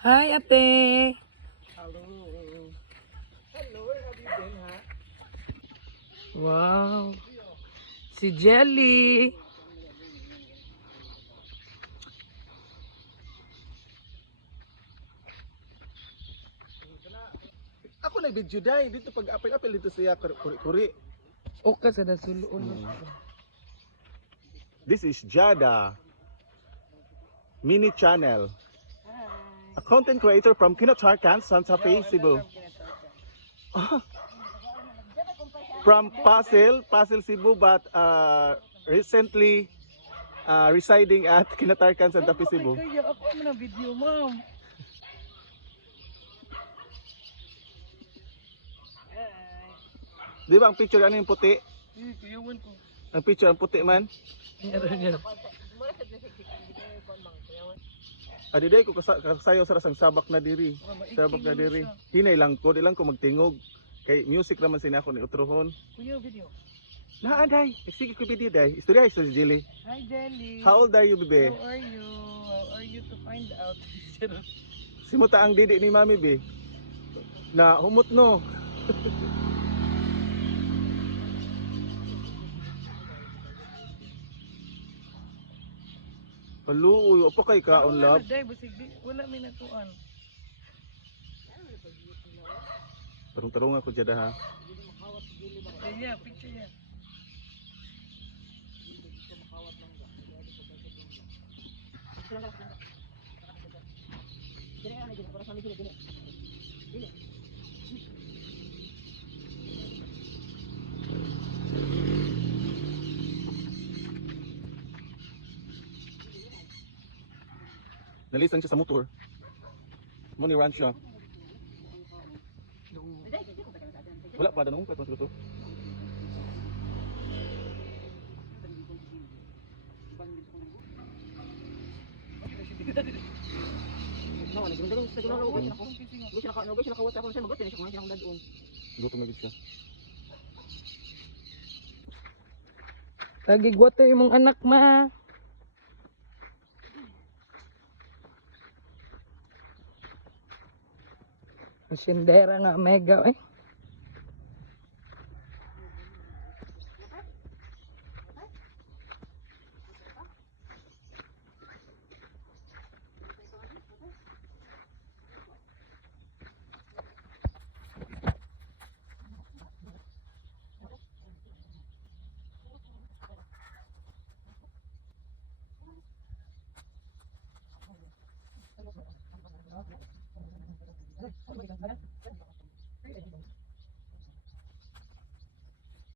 Hi, ate. Hello. Hello, where have you been, ha? Wow. Si Jelly. Ako na video dai dito pag apil-apil dito siya kuri-kuri. O ka sa nasuloon. This is Jada Mini Channel. A content creator from Kinatarkan, Santa Fe, Cebu. From Pasil, Cebu, but recently residing at Kinatarkan, Santa Fe, Cebu. Kaya ako mo na video, ma'am. Di ba ang picture ano yung puti? Kuyawan ko. Ang picture ang puti man. Meron yan. Adiday ko kasayo sa rasang sabak na diri. Sabak na diri. Hinay lang ko, di lang ko magtingog. Kay music naman sina ako ni utrohon. Kuya, video. Na aday, sige ko video day. Istorya sa Jelly. Hi, Jelly. How old are you, bebe? How are you? How are you to find out? Simuta ang didi ni Mami, be. Na humot no. Haluoy, apa kay kaon lab? Wala may natuan. Tarong-tarong ako dyan ha. Yeah, picture yan. Nalisan siya sa motor. Money run siya. Wala pa, danong pa ito to. Gutom na gid siya. Tagigwato yung mong anak, ma. Sindera nga mega eh.